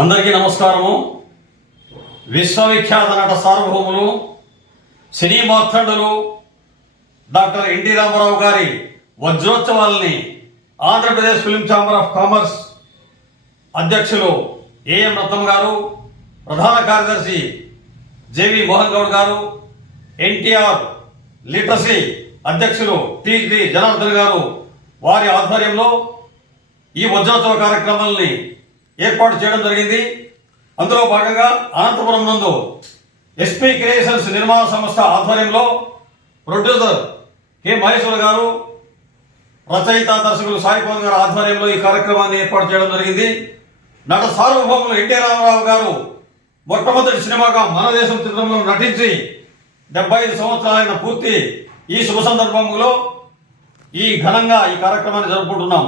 అందరికీ నమస్కారము. విశ్వవిఖ్యాత నట సార్వభౌములు సినీ మార్తండులు డాక్టర్ ఎన్టీ రామారావు గారి వజ్రోత్సవాల్ని Andhra Pradesh film chamber of commerce అధ్యక్షులు ఏఎం రత్నం గారు, ప్రధాన కార్యదర్శి JV Mohan Goud garu, NTR literacy అధ్యక్షులు టి జనార్దన్ గారు వారి ఆధ్వర్యంలో ఈ వజ్రోత్సవ కార్యక్రమాలని ఏర్పాటు చేయడం జరిగింది. అందులో భాగంగా అనంతపురం నందు ఎస్పీ క్రియేషన్స్ నిర్మాణ సంస్థ ఆధ్వర్యంలో ప్రొడ్యూసర్ కె మహేశ్వర్ గారు, రచయిత దర్శకులు సాయి పవన్ గారు ఆధ్వర్యంలో ఈ కార్యక్రమాన్ని ఏర్పాటు చేయడం జరిగింది. నట సార్వభౌములు ఎన్టీ రామారావు గారు మొట్టమొదటి సినిమాగా మన దేశం చిత్రంలో నటించి 75 సంవత్సరాలైన పూర్తి ఈ శుభ సందర్భంలో ఘనంగా ఈ కార్యక్రమాన్ని జరుపుకుంటున్నాం.